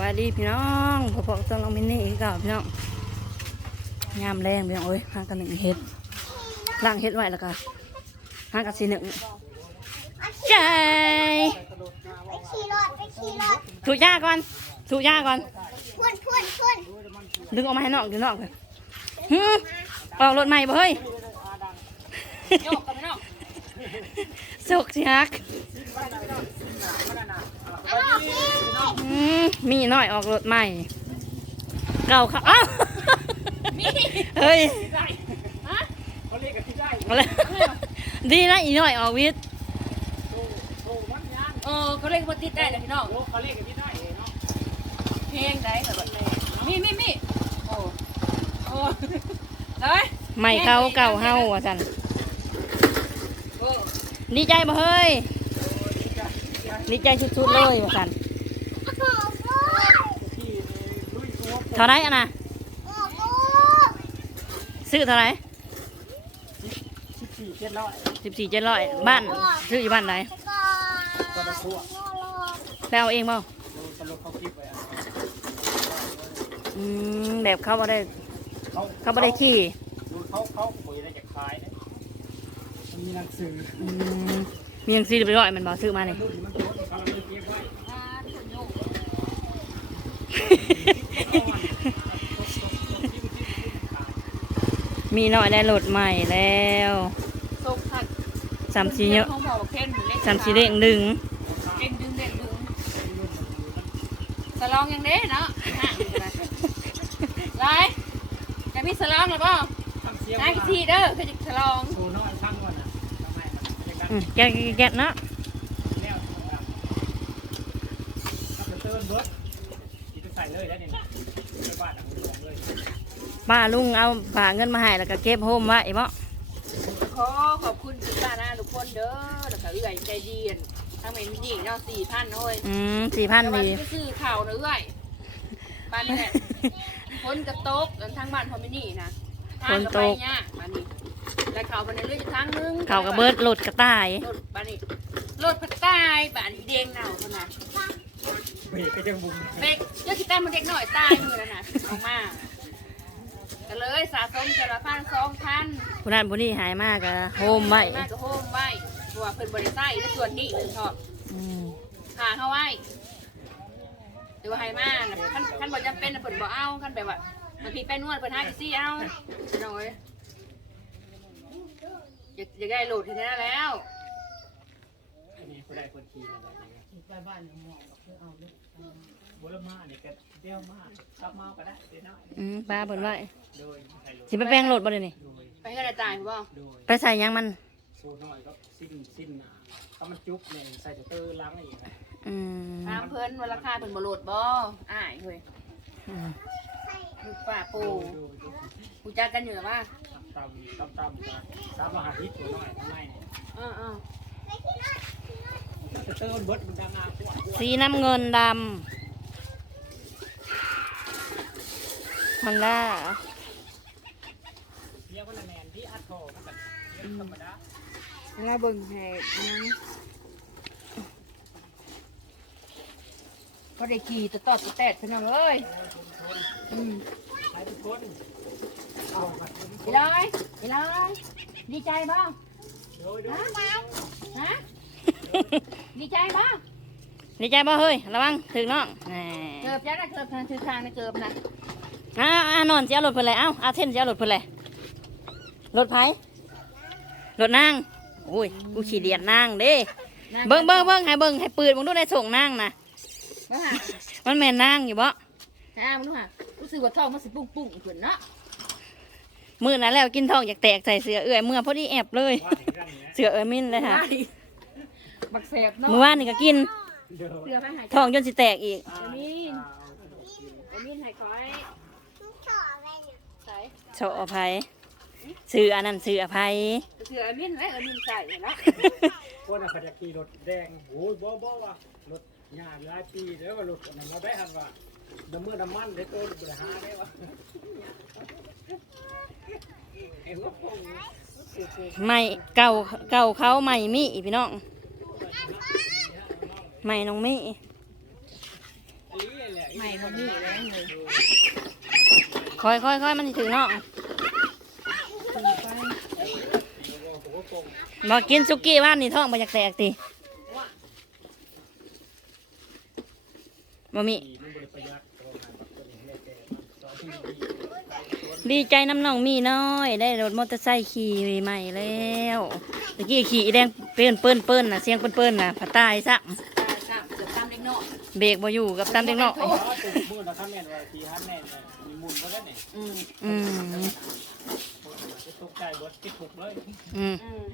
บายดีพี่น้องพอพอต้องน้องมินนี่อีกแล้วพี่น้องยามแรงพี่น้องเอ้ยหากันหนึ่งเฮ็ดล่างเฮ็ดไว้แล้วก็หากันสีหนึ่งใจไปขี่รถไปขี่รถถูกยาก่อนถูกยาก่อนพุ่นพุ่นพุ่นดึงออกมาให้นอกดึงนอกเลยหืมออกรถใหม่บ่เฮ้ยโยกกันไม่นอกสุกสิฮักเอาออกพี่อืมมีน้อยออกรถใหม่ เก่าค่ะอ้าวเฮ้ยได้ฮะเขาเรียกกันที่ได้เอาเลยดีนะอีน้อยออกวิทย์โอ้มันยางเออเขาเล่นบนติดได้เลยพี่น้องโอ้เขาเรียกกันที่ได้เนาะเพลงได้แบบมีมีมีโอ้โอ้ได้ใหม่เขาเก่าเฮาว่าสันโอ้ดีใจบ่เฮ้ย ดีใจสุดๆเลยว่าสันโอ้โหที่ลุยตัวเท่าไรอะนะโอ้โหซื้อเท่าไรสิบสี่เจ็ดร้อยสิบสี่เจ็ดร้อยบ้านซื้ออยู่บ้านไหนก่อนกระทั่วไปเอาเองเปล่าดูตลกเขาคลิปไว้อะอืมแบบเขาบ่ได้ เขาเขาบ่ได้ขี่ดูเขาเขาบ่ได้จะขายนะมันมีหนังสืออื มมีหนังสือเรียบร้อยมันบอกซื้อมานี่รุ่นมันโดนเขาเลยเก็บไว้อ่าทุกคนโยกมีน้อยได้รถใหม่แล้วส่งผัดสามสีเยอะของหมอบอกเพ่นอยู่เลขสามสีเด้งดึงเด้งดึงเด้งดึงสลองยังเด้เนาะฮะไรจะมีสลองหรือเปล่าทำเสียงนายทีเด้อคือจะสลอง แกะแกะแกะเนาะแนวต่างๆถ้าจะเติมเบิร์ดที่จะใส่เลยแล้วเนี่ยนะไม่บ้านหลังหลวงเลยป้าลุงเอาฝากเงินมาให้แล้วก็เก็บโฮมไว้บ่ขอขอบคุณทุกท่านนะทุกคนเด้อแล้วก็เอื้อยใจดีนทั้งเมนนี่เนาะสี่พันโอ้ยอืมสี่พันแต่ว่าดีสิไปซื้อข่าวนะเอื้อยบ้านนี่แหละคนกระตกกันทั้งบ้านพอมินี่นะทางกับไปเนี่ยบ้านนี้ แล้วข่าวบ้านนี้เรื่อยทางนึงเขากระเบิดรถกระต่ายรถบ้านนี้รถพัดใต้บ้านนี้เด้งเน่าคนน่ะเบรกก็จะบุ้มเด็กเจ้าคิดแต่มันเด็กหน่อยตายมือแล้วนะออกมาก็เลยสะสมจละพันสองพันผู้นั้นผู้นี้หายมากก็โฮมไว้มากก็โฮมไว้เพราะว่าเพิ่นบริใต้ในส่วนนี้เลยชอบอืมหาเข้าไว้หรือว่าให้มาน่ะขั้นขั้นบ่จำเป็นน่ะเพิ่นบ่เอาขั้นแบบว่าบางทีไปนวดเพิ่นหาสิซี่เอาพี่น้องเอ้ย อยากอยากได้โหลดทีนี้แล้วอันนี้ผู้ใดคนขี่อะไรอย่างเงี้ยไปบ้านเนี่ยมองกับเพื่อเอาลูกบัวละมาเนี่ยก็เดี่ยวมากกลับมาก็ได้เดี๋ยวน้อยอืมป้าเพิ่นไว้โดยไทยรถสิไปแปลงรถบ่เดี๋ยวนี้โดยไปให้ได้ตายบ่โดยไปใส่หยังมัน โซน้อยก็สิ้นสิ้นหนาก็มันจุ๊บเนี่ยใส่สเตอร์ล้างอะไรอย่างเงี้ยอืมถามเพิ่นว่าราคาเพิ่นบ่โหลดบ่อ้ายเฮ้ยอืมลูกป้าโอ้ปู่ดูดูกูจักกันอยู่หรือว่า ตำตำตำตำตำอาหารที่ตัวน้อยข้างในเนี่ยออเออสเตอร์มันเบิดมันดังอาขวดสีน้ำเงินดำฮอนด้าเรียกว่าแมนที่อัดคอมันแบบเรียกธรรมดาแล้วเบิ่งให้ยังก็ได้ขี่ตะตอดตะแตดพี่น้องเอ้ยอืมให้ทุกคน อีลอยอีลอยดีใจบ้างโดยโดยฮะดีใจบ้างดีใจบ่เฮ้ยระวังถึงน้องแหมเกือบจะได้เกือบทางถือทางนะเกือบนะอ้าวอ้าวนอนสิเอารถเพิ่นเลยเอ้าเอาเท่นสิเอารถเพิ่นเลยรถไผรถนางอุ้ยกูขี่เดียดนางเด้เบิ่งเบิ่งเบิ่งให้เบิ่งให้ปืนมึงดูได้ส่งนางนะเบิ่งหามันแม่นนางอยู่บ่จ้ามึงดูหารู้สึกว่าท้องมันสิปุ้งปุ้งขึ้นเนาะ มื้อนั้นแล้วกินทองอยากแตกใส่เสื้อเอื้อยเมื่อพอดีแอบเลยว่าถึงกันเนี่ยเสื้อเอื้อยมินเลยค่ะบักแสบเนาะเมื่อวานนี่ก็กินเดี๋ยวเสื้อไปหายทองจนสิแตกอีกอ่าเอมินให้คอยชอบอะไรเนี่ยใส่โชออภัยซื้ออันนั้นซื้ออภัยเสื้อเอมินไว้เอมินใส่เนาะคนอะเขาจะขี่รถแดงโอ้ยบ่บ่ว่ารถหญ้าหลายปีแล้วว่ารถอันนั้นเราได้หันว่า น้ำมือน้ำมันได้โตบริหารได้วะไอ้หัวพงใหม่เก่าเก่าเขาใหม่มีอีพี่น้องใหม่น้องมีอันนี้แหละม่เขามีแล้วเลยค่อยค่อยค่อยมันสิถึงเนาะมากินสุกี้ว่านนี่ท้องมาจากแตกติบ่มีมันบริประหยัดตัวงาน ดีใจน้ำน้องมีน้อย ได้รถมอเตอร์ไซค์ขี่ใหม่แล้วตะกี้ขี่แดงเปิ้นเปิ้นเปิ้นน่ะเสียงเปิ้นเปิ้นน่ะผัดตายซะเกือบตามเล็กนอยเบรกบ่อยู่กับตามเด็กนอยอ๋อตัวมือนะครับแม่นว่าทีฮันแม่นว่ามีมุนก็ได้เนี่ย อืม อืม จะตกใจบดติดถูกเลย อืม อืม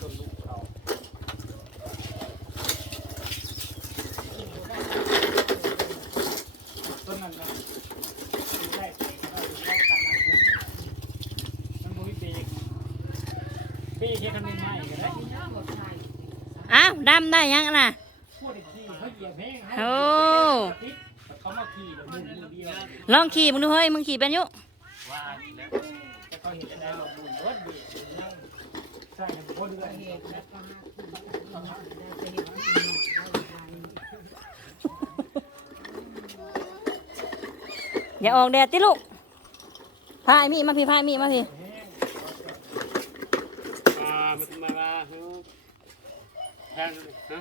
ต้นลูกเขาต้นนั้นนะได้ไปก็ได้ตามนั้นมันบ่มีเบรกเบรกแค่คันหนึงไม่ก็ได้ อ้าวดำได้ยังน่ะพูดอีกทีเขาเหยียบแห้งโอ้เขามาขี่แบบมุนมือเดียวลองขี่มึงดูเฮ้ยมึงขี่เป็นอยุว่าแล้วแต่เขาเห็นได้เราบุญรถเบรกนั่งใส่กันคนเลยอย่าออกแดดติลูกพายมีมาพี่พายมีมาพี่ อ่ามามามา แทนฮะ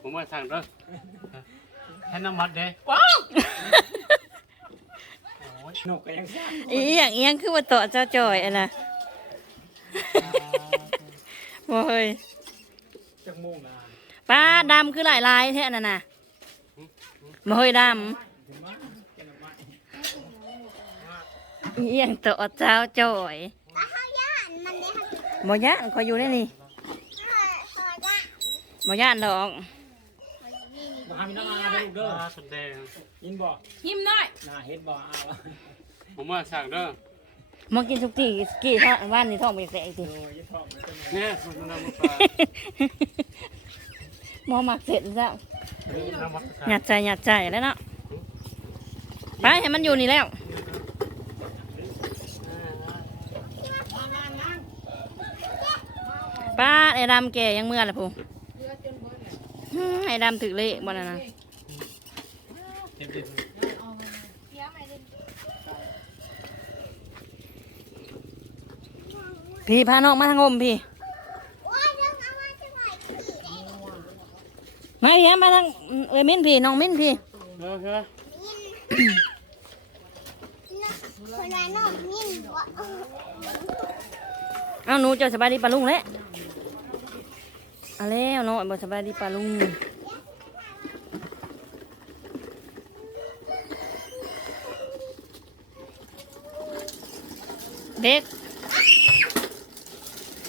ผมมาสั่งเด้อแทนน้ำมัดเด้ว้าวโอ้ยนกก็ยังสร้างอีหยังอีหยังคือว่าต่อเจ้าจอยอะนะโอ้ยจังมุ่งนะป้าดำคือหลายลายแท้น่ะนะบ่เฮ้ยดเห็นไหมเห็นไหมำอีหยังต่อเจ้าจอยตาข้าวย่านมันได้ค่ะบ่ย่านคอยอยู่ได้นี่ข้าวย่าน บ่ย่านดอกมาทำน้ำมาลูกเด้อแสดงยินบอกหิมน้อยน่าเห็นบอกเอาผมมาสั่งเด้อมากินสุกี้กี่ท้องว่านนี่ท้องบ่อยากแตกติโอ้ยยิ่งทองมันจะเนี่ยมันน้ำมันปลาหมอหมักเสร็จแล้วน้ำมันหยัดใจหยัดใจแล้วเนาะไปให้มันอยู่นี่แล้วป้าไอ้ดำแก่ยังเมื่อละพูอืม ไอ้ดำถึกเละบ่นะนะเจ็บเจ็บพี่พาน้องมาทางงมพี่ว้าเรื่องเอามาจังหวะขี่มาพี่มาทางเอ้ยมิ้นพี่น้องมิ้นพี่เออเออเอาหนูจะสบายดีปะลุงแล้ว เอาแล้วเนาะบ่สบายดีปะลุงเด็ก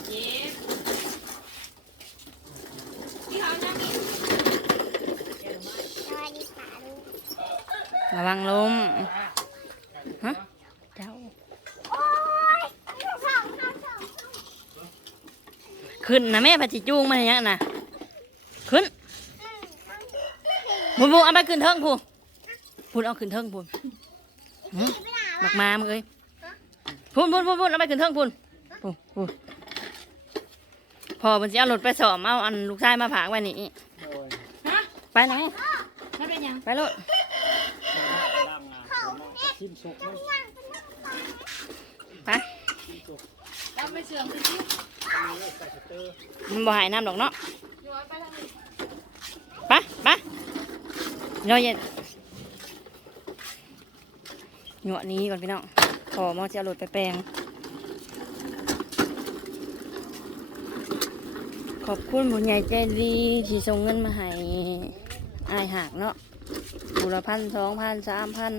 เย้ที่เขานั่งนี่ สวัสดีค่ะลูก ระวังลมฮะเจ้า โอ้ยสองสองสอง ขึ้นนะแม่พัจิจูงมาอย่างนั้นนะขึ้นพูนพูนเอาไปขึ้นเทิงพูนพูนเอาขึ้นเทิงพูนหึบักมามึงเอ้ยพูนพูนพูนพูนเอาไปขึ้นเทิงพูนพูนพูนพอมันจะเอารถไปสอบเอาอันลูกชายมาผากไว้นี่โอ้ยฮะไปนะแม่ไม่เป็นหยังไปรถ ร่างงานผมจะชิมสุกมัน ไป ชิมสุก เอาไปเสื่อมไปที่มันบ่หายน้ำดอกเนาะย้อยไปทางนี้ไปไปรอเย็นหนวดนี้ก่อนพี่น้องขอมอจะเอารถไปแปลง ขอบคุณผู้ใหญ่ใจดีที่ส่งเงินมาให้อายหักเนาะบุรพันสองพันสามพัน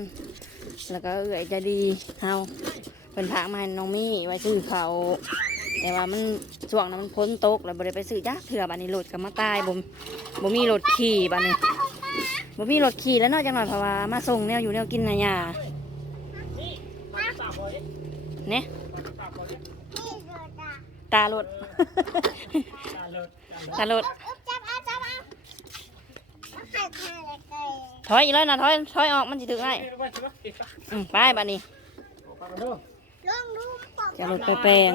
แล้วก็เอื่อยใจดีเฮา เป็นผักมาให้น้องมี่ไว้ซื้อเขาแต่ว่ามันช่วงนั้นมันพ้นตกแล้วบ่ได้ไปซื้อจ้าเถื่อบันนี้รถก็มาตายบ่มบ่มีรถขี่บันนี้บ่มีรถขี่แล้วนอกจากหน่อยเพราะว่ามาส่งแนวอยู่แนวกินนายาเนี่ยนี่เกิดอะตารถตาเลิศตารถอึ๊บจับเอาจับเอามาไข่ไข่เลยเกยถอยอีกแล้วนะถอยถอยออกมันจะถึงไงไปบัดนี้ จะรถไปแปลง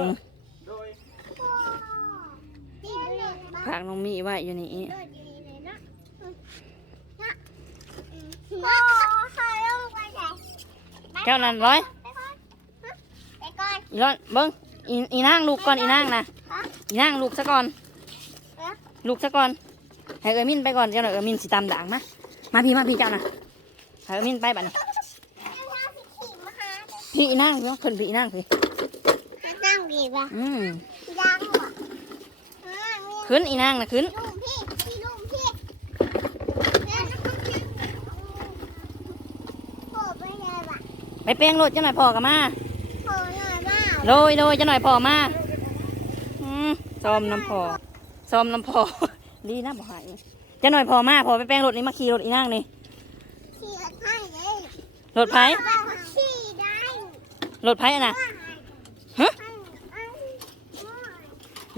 โดพ่กน้องมีไว้อยู่นี่ เกิดอแก้วนั้นร้อยไปก่อีร้อนเบิ้งอีนั่งลูกก่อนอีนั่งนะอีนั่งลูกซะก่อนลูกซะก่อนให้เออมินไปก่อนเจ้าหน่อยเออมินสีตามด่างมามาพี่มาพี่เจ้านะให้เออมินไปบัดนี้ พี่อีนางเนาะเพิ่นพี่อีนางพี่นั่งดีป่ะอืมยังว่ะอ่ามีขึ้นอีนางนะขึ้นลุงพี่พี่ลุงพี่แล้วโผล่ไปเลยว่ะไปเปลงรถเจ้าหน่อยพอกันมาโผล่หน่อยว่าโรยโรยเจ้าหน่อยพอมาอืมซ้อมน้ำพอซ้อมน้ำพอดีนะบ่หายเจ้าหน่อยพอมาพอไปแปลงรถนี่มาขี่รถอีนางนี่ขี่รถให้เลยรถไผว่าขี่ได้ รถไผอะนะฮะ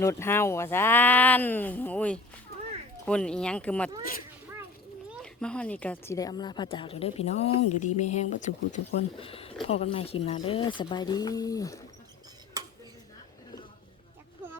รถเฮาอ่าซานโอ้ยคนอีหยังคือมามาฮอดนี่ก็สิได้อำลาพระจากเด้อพี่น้อง อยู่ดีไม่แห้งบ่สุขทุกคนพอกันใหม่คลิปหน้าเด้อสบายดี